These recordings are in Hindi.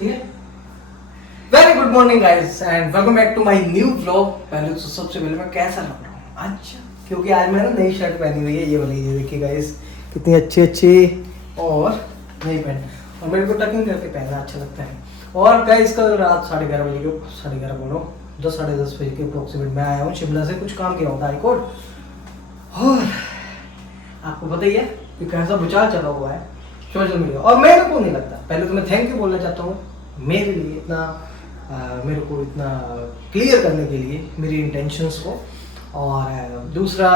ठीक है। Very good morning guys and welcome back to my new vlog. पहले तो सबसे पहले मैं कैसा लग रहा हूँ आज, क्योंकि आज मैंने नई शर्ट पहनी हुई है, ये वाली। ये देखिए गाइस कितनी अच्छी अच्छी और नई पैंट, और मेरे को टकिंग करके पहनना अच्छा लगता है। और गाइस कल रात 11:30 बजे के 11:30 बोलो 10 साढ़े 10 बजे के अप्रोक्सीमेट मैं आया हूँ शिमला से, कुछ काम किया होता हाई कोर्ट। और आपको पता ही है कि कैसा भूचाल चला हुआ है सोशल मीडिया, और मेरे को नहीं लगता। पहले तो मैं थैंक यू बोलना चाहता हूँ मेरे लिए इतना मेरे को इतना क्लियर करने के लिए मेरी इंटेंशंस को। और दूसरा,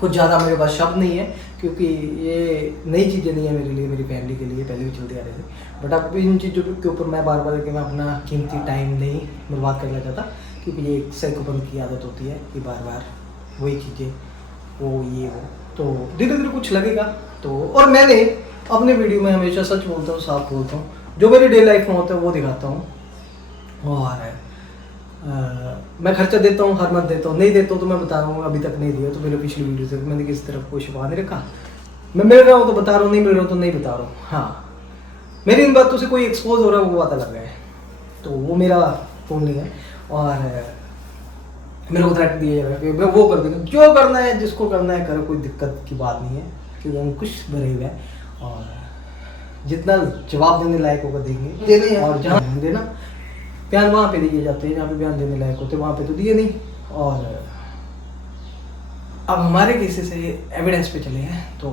कुछ ज़्यादा मेरे पास शब्द नहीं है, क्योंकि ये नई चीज़ें नहीं है मेरे लिए, मेरी फैमिली के लिए पहले भी चलते आ रहे थे। बट अब इन चीज़ों के ऊपर मैं बार बार मैं अपना कीमती टाइम नहीं बर्बाद करना चाहता, क्योंकि ये एक साइकोपन की आदत होती है कि बार बार वही चीज़ें वो ये वो, तो धीरे धीरे कुछ लगेगा। तो और मैंने अपने वीडियो में हमेशा सच बोलता हूँ, साफ बोलता हूँ, जो मेरी डे लाइफ में होता है वो दिखाता हूँ। और मैं खर्चा देता हूँ, हर मंथ देता हूँ, नहीं देता हूँ तो मैं बता रहा हूँ अभी तक नहीं दिया। तो मेरे पिछली वीडियो से मैंने किसी तरफ कोई छुपा नहीं रखा। मैं मिल रहा हूँ तो बता रहा हूँ, नहीं मिल रहा हूँ तो नहीं बता रहा हूँ। हाँ, मेरी इन बातों से कोई एक्सपोज हो रहा है वो पता लग रहा है, तो वो मेरा फोन नहीं है। और मेरे को थ्रेट दिया जाएगा कि मैं वो कर दूँगा, जो करना है जिसको करना है करो, कोई दिक्कत की बात नहीं है, क्योंकि हम कुछ भरे हुए हैं। और जितना जवाब देने लायक होगा देंगे देने, और जहाँ देना बयान वहाँ पे दिए जाते हैं जहाँ पे बयान देने लायक होते हैं, वहाँ पे तो दिए नहीं। और अब हमारे केसेस से एविडेंस पे चले हैं तो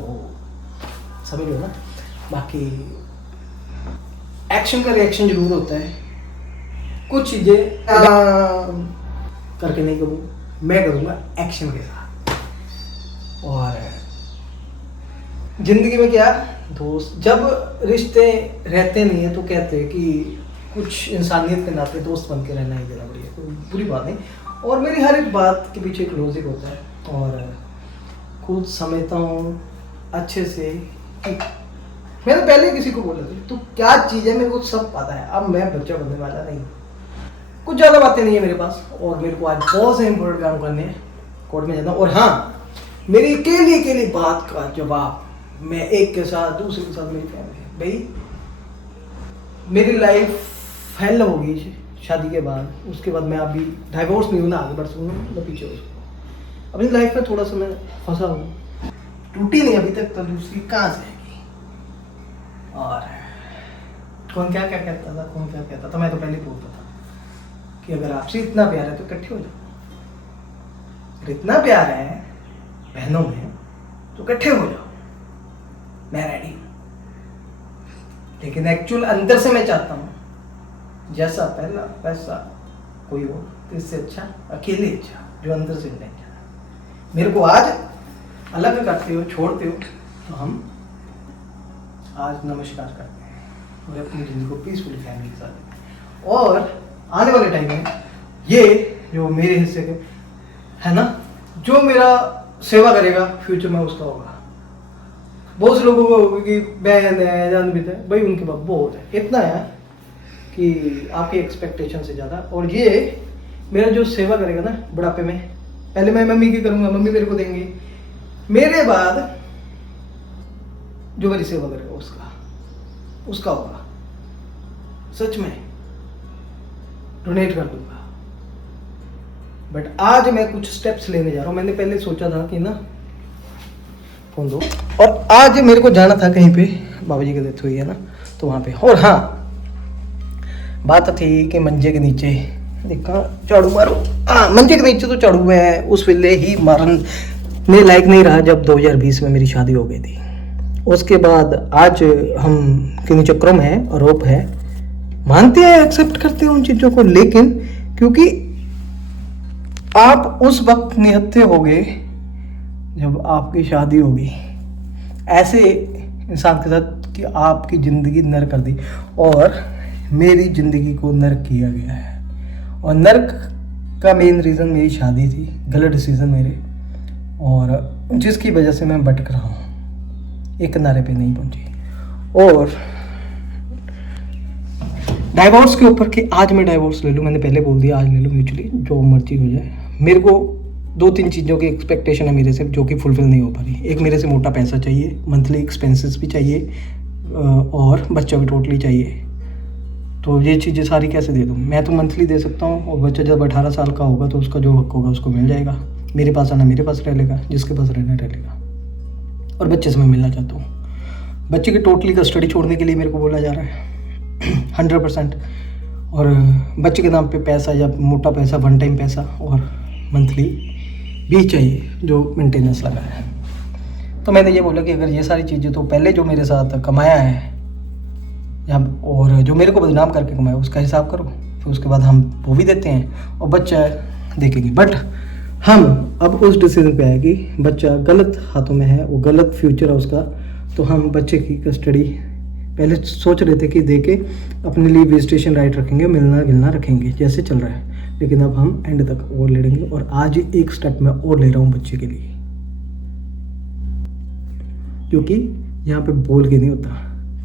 समझ लो ना। बाकी एक्शन का रिएक्शन जरूर होता है, कुछ चीज़ें करके नहीं करूँ, मैं करूँगा एक्शन के साथ। और जिंदगी में क्या दोस्त, जब रिश्ते रहते नहीं है तो कहते हैं कि कुछ इंसानियत के नाते दोस्त बन के रहना ही देना बढ़िया, कोई बुरी बात नहीं। और मेरी हर एक बात के पीछे एक लॉजिक होता है, और खुद समझता हूँ अच्छे से कि मैंने पहले किसी को बोला था तो क्या चीज़ है, मेरे को सब पता है। अब मैं बच्चा बनने वाला नहीं, कुछ ज़्यादा बातें नहीं है मेरे पास, और मेरे को आज बहुत से इंपॉर्टेंट काम करने हैं, कोर्ट में जाना। और हाँ, मेरी अकेली बात का जवाब मैं एक के साथ, दूसरे के साथ मेरी फैमिली है। भाई मेरी लाइफ फेल होगी शादी के बाद, उसके बाद मैं अभी डाइवोर्स नहीं हूँ ना, आगे बढ़ सकूँ ना पीछे हो सकूँ। अपनी लाइफ में थोड़ा सा मैं फंसा हूँ, टूटी नहीं अभी तक, तो दूसरी कहाँ से आएगी। और कौन क्या क्या कहता था, कौन क्या कहता था, मैं तो पहले बोलता था कि अगर आपसे इतना प्यार है तो इकट्ठे हो जाओ, अगर इतना प्यार है बहनों में तो इकट्ठे हो जाओ, मैं रेडी हूँ। लेकिन एक्चुअल अंदर से मैं चाहता हूँ जैसा पहला वैसा कोई हो, तो इससे अच्छा अकेले अच्छा, जो अंदर से नहीं चाहता। मेरे को आज अलग करते हो, छोड़ते हो, तो हम आज नमस्कार करते हैं और अपनी जिंदगी को पीसफुली फैमिली के साथ। और आने वाले टाइम में ये जो मेरे हिस्से के है ना, जो मेरा सेवा करेगा फ्यूचर में उसका होगा। बहुत से लोगों को होगा कि बहन है, जान भी है, भाई उनके पास बहुत है, इतना है कि आपकी एक्सपेक्टेशन से ज़्यादा। और ये मेरा जो सेवा करेगा ना बुढ़ापे में, पहले मैं मम्मी की करूँगा, मम्मी मेरे को देंगे, मेरे बाद जो मेरी सेवा करेगा उसका होगा। सच में डोनेट कर दूंगा। बट आज मैं कुछ स्टेप्स लेने जा रहा हूँ। मैंने पहले सोचा था कि ना फोन दो, और आज मेरे को जाना था कहीं पे, बाबा जी की डेथ हुई है ना, तो वहाँ पे। और हाँ, बात थी कि मंजे के नीचे देखा झाड़ू मारो, हाँ मंजे के नीचे तो झाड़ू है उस वेले ही मारने लायक नहीं रहा जब 2020 में मेरी शादी हो गई थी। उसके बाद आज हम किन्हीं चक्रों में है, आरोप है, मानते हैं, एक्सेप्ट करते हैं उन चीज़ों को, लेकिन क्योंकि आप उस वक्त निहत्थे हो गए जब आपकी शादी होगी ऐसे इंसान के साथ कि आपकी ज़िंदगी नर्क कर दी। और मेरी ज़िंदगी को नर्क किया गया है, और नर्क का मेन रीज़न मेरी शादी थी, गलत डिसीज़न मेरे, और जिसकी वजह से मैं भटक रहा हूँ, एक किनारे पे नहीं पहुँची। और डाइवोर्स के ऊपर कि आज मैं डाइवोर्स ले लूँ, मैंने पहले बोल दिया आज ले लूँ म्यूचुअली, जो मर्जी हो जाए। मेरे को 2-3 चीज़ों की एक्सपेक्टेशन है मेरे से जो कि फुलफिल नहीं हो पा रही। एक, मेरे से मोटा पैसा चाहिए, मंथली एक्सपेंसेस भी चाहिए, और बच्चा भी टोटली चाहिए। तो ये चीज़ें सारी कैसे दे दूँ? मैं तो मंथली दे सकता हूँ, और बच्चा जब 18 साल का होगा तो उसका जो हक होगा उसको मिल जाएगा। मेरे पास आना मेरे पास रह लेगा, जिसके पास रहना रह लेगा। और बच्चे से मैं मिलना चाहता हूँ। बच्चे की टोटली कस्टडी छोड़ने के लिए मेरे को बोला जा रहा है 100%। और बच्चे के नाम पे पैसा, या मोटा पैसा, वन टाइम पैसा, और मंथली भी चाहिए जो मेंटेनेंस लगा है। तो मैंने ये बोला कि अगर ये सारी चीज़ें तो पहले जो मेरे साथ कमाया है या और जो मेरे को बदनाम करके कमाया उसका हिसाब करो, फिर उसके बाद हम वो भी देते हैं और बच्चा देखेंगे। बट हम अब उस डिसीजन पे आए कि बच्चा गलत हाथों में है, वो गलत फ्यूचर है उसका, तो हम बच्चे की कस्टडी पहले सोच रहे थे कि दे के अपने लिए विजिटेशन राइट रखेंगे, मिलना गिलना रखेंगे जैसे चल रहा है, लेकिन अब हम एंड तक और लड़ेंगे। और आज एक स्टेप मैं और ले रहा हूँ बच्चे के लिए, क्योंकि यहाँ पे बोल के नहीं होता,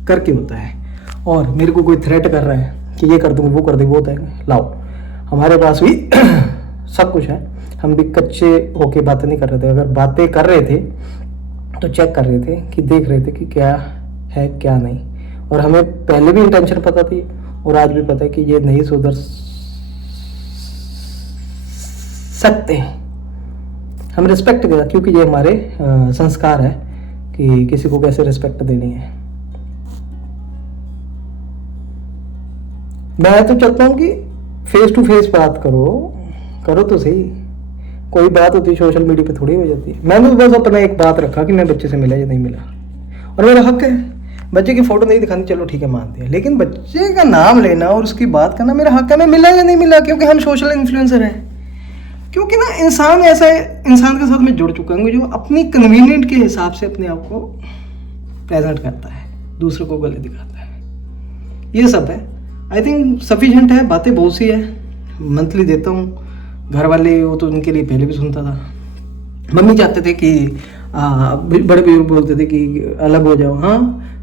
करके होता है। और मेरे को कोई थ्रेट कर रहा है कि ये कर दूँगा वो कर देंगे वो होता लाओ, हमारे पास भी सब कुछ है, हम भी कच्चे होके बातें नहीं कर रहे थे। अगर बातें कर रहे थे तो चेक कर रहे थे कि देख रहे थे कि क्या है क्या नहीं। और हमें पहले भी इंटेंशन पता थी और आज भी पता है कि ये नहीं सुधर सकते। हम रिस्पेक्ट करें क्योंकि ये हमारे संस्कार है कि किसी को कैसे रिस्पेक्ट देनी है। मैं तो चाहता हूँ कि फेस टू फेस बात करो तो सही। कोई बात होती सोशल मीडिया पे थोड़ी हो जाती है। मैंने तो बस अपना एक बात रखा कि मैं बच्चे से मिला या नहीं मिला, और मेरा हक है। बच्चे की फ़ोटो नहीं दिखानी, चलो ठीक है मानते हैं, लेकिन बच्चे का नाम लेना और उसकी बात करना मेरा हक है। मैं मिला या नहीं मिला, क्योंकि हम सोशल इन्फ्लुएंसर हैं। क्योंकि ना इंसान ऐसा है, इंसान के साथ मैं जुड़ चुका हूँ जो अपनी कन्वीनियंट के हिसाब से अपने आप को प्रेजेंट करता है, दूसरे को गले दिखाता है। ये सब है, आई थिंक सफिशेंट है। बातें बहुत सी है, मंथली देता हूँ। घर वाले वो तो उनके लिए पहले भी सुनता था। मम्मी चाहते थे कि बड़े बुजुर्ग बोलते थे कि अलग हो जाओ। हाँ,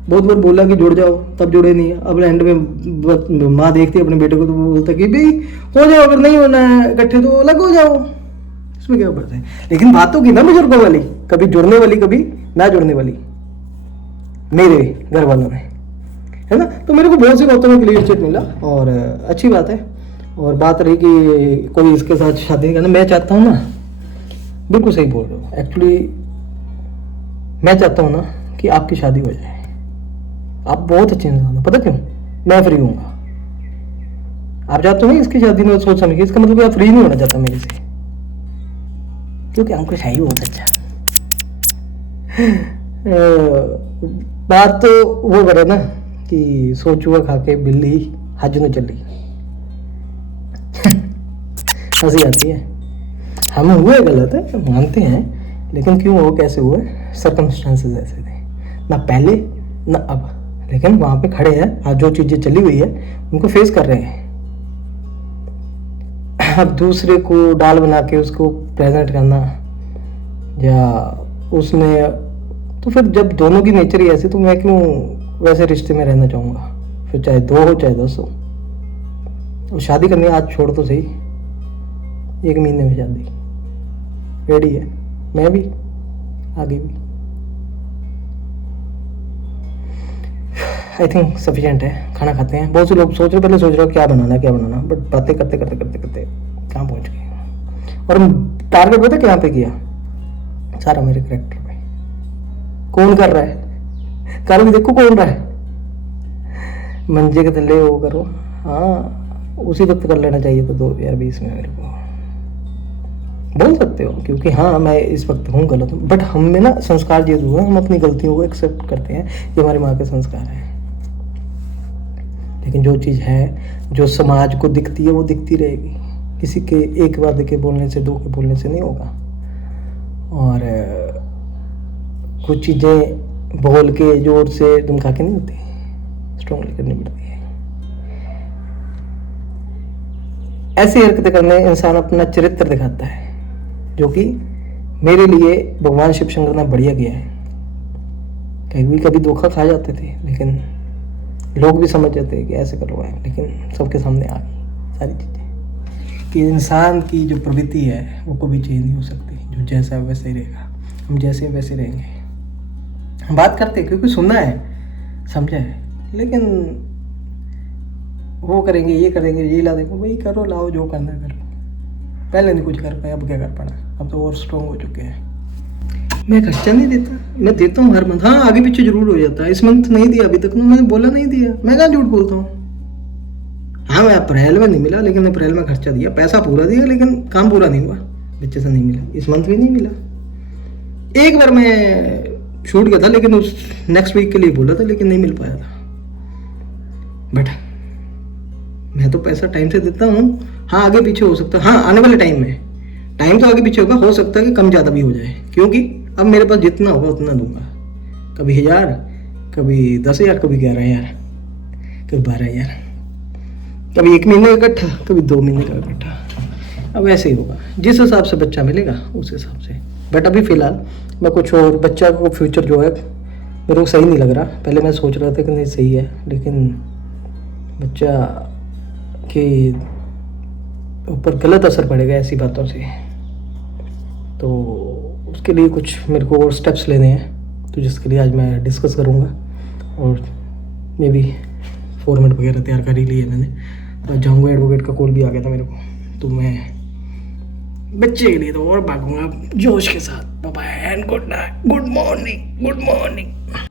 बहुत बार बोला कि जुड़ जाओ, तब जुड़े नहीं। अब एंड में माँ देखती है अपने बेटे को तो वो बोलता है कि भाई हो जाओ, अगर नहीं होना है इकट्ठे तो अलग हो जाओ, इसमें क्या पड़ता है। लेकिन बातों की ना बुजुर्गों वाली, कभी जुड़ने वाली कभी ना जुड़ने वाली, मेरे घर वालों ने, है ना। तो मेरे को बहुत सी बातों में क्लियर चिट मिला और अच्छी बात है। और बात रही कि कोई इसके साथ शादी करना, मैं चाहता हूँ ना, बिल्कुल सही बोल रहे हो। एक्चुअली मैं चाहता हूँ ना कि आपकी शादी हो जाए। आप बहुत अच्छे इंसान हो, पता क्यों? मैं फ्री हूँगा। आप चाहते हो ना इसकी शादी में सोच समझ के, इसका मतलब आप फ्री नहीं होना चाहता मेरे से, क्योंकि अंकुश है ही बहुत अच्छा। बात तो वो करे ना कि सोचुआ खा के बिल्ली हज न चली। हंसी आती है। हम हुए गलत है, मानते हैं, लेकिन क्यों हो, कैसे हुए, सर्कमस्टांसेस ऐसे थे, ना पहले ना अब। लेकिन वहाँ पे खड़े हैं, आज जो चीज़ें चली हुई है उनको फेस कर रहे हैं। अब दूसरे को डाल बना के उसको प्रेजेंट करना या उसमें, तो फिर जब दोनों की नेचर ही ऐसी, तो मैं क्यों वैसे रिश्ते में रहना चाहूँगा। फिर चाहे 2 हो चाहे 10 हो, और शादी करनी आज छोड़ तो सही, 1 महीने में शादी रेडी है, मैं भी आगे भी। आई थिंक सफिशिएंट है। खाना खाते हैं। बहुत से लोग पहले सोच रहे हो क्या बनाना, बट बातें करते कहाँ पहुँच गए। और हम टारगेट पता क्या पे किया, सारा मेरे करेक्टर पे। कौन कर रहा है, कारण देखो कौन रहा है, मंजे के थल्ले वो करो। हाँ, उसी वक्त कर लेना चाहिए था 2020 में। मेरे को बोल सकते हो, क्योंकि हाँ मैं इस वक्त हूँ गलत हूँ, बट हम में ना संस्कार ये हुआ, हम अपनी गलतियों को एक्सेप्ट करते हैं, ये हमारी माँ के संस्कार है। लेकिन जो चीज़ है, जो समाज को दिखती है, वो दिखती रहेगी। किसी के एक बार के बोलने से, 2 के बोलने से नहीं होगा। और कुछ चीज़ें बोल के जोर से तुम खा के नहीं होती, स्ट्रॉन्गली करनी पड़ती है। ऐसी हरकतें करने इंसान अपना चरित्र दिखाता है, जो कि मेरे लिए भगवान शिव शंकर ने बढ़िया किया है। कभी धोखा खा जाते थे, लेकिन लोग भी समझ जाते हैं कि ऐसे करवाएं, लेकिन सबके सामने आ गई सारी चीज़ें कि इंसान की जो प्रवृत्ति है वो कभी चेंज नहीं हो सकती। जो जैसा है वैसे ही रहेगा, हम जैसे वैसे रहेंगे। हम बात करते हैं क्योंकि सुनना है, समझा है, लेकिन वो करेंगे, ये करेंगे, ये ला देंगे। वही करो, लाओ, जो करना है करो। पहले नहीं कुछ कर पाए, अब क्या कर पाना, अब तो और स्ट्रॉन्ग हो चुके हैं। मैं खर्चा नहीं देता, मैं देता हूँ हर मंथ। हाँ, आगे पीछे जरूर हो जाता है। इस मंथ नहीं दिया अभी तक, ना मैंने बोला नहीं दिया, मैं कहाँ झूठ बोलता हूँ। हाँ, मैं अप्रैल में नहीं मिला, लेकिन अप्रैल में खर्चा दिया, पैसा पूरा दिया, लेकिन काम पूरा नहीं हुआ, बच्चे से नहीं मिला। इस मंथ भी नहीं मिला। एक बार मैं छूट गया था, लेकिन उस नेक्स्ट वीक के लिए बोला था, लेकिन नहीं मिल पाया था। बट मैं तो पैसा टाइम से देता हूँ। हाँ, आगे पीछे हो सकता है, हाँ आने वाले टाइम में टाइम तो आगे पीछे होगा, हो सकता है कि कम ज़्यादा भी हो जाए, क्योंकि अब मेरे पास जितना होगा उतना दूंगा। कभी 1000, कभी 10,000, कभी 11,000, कभी 12,000, कभी 1 महीने का इकट्ठा, कभी 2 महीने का इकट्ठा। अब ऐसे ही होगा, जिस हिसाब से बच्चा मिलेगा उस हिसाब से। बट अभी फ़िलहाल मैं कुछ और, बच्चा को फ्यूचर जो है मेरे को सही नहीं लग रहा। पहले मैं सोच रहा था कि नहीं सही है, लेकिन बच्चा के ऊपर गलत असर पड़ेगा ऐसी बातों से, तो उसके लिए कुछ मेरे को और स्टेप्स लेने हैं, तो जिसके लिए आज मैं डिस्कस करूँगा। और मे बी फॉर्मेट वगैरह तैयार कर ही ली है मैंने, तो जाऊँगा। एडवोकेट का कॉल भी आ गया था मेरे को, तो मैं बच्चे के लिए तो और भागूंगा जोश के साथ। Bye bye and good night, good morning, good morning.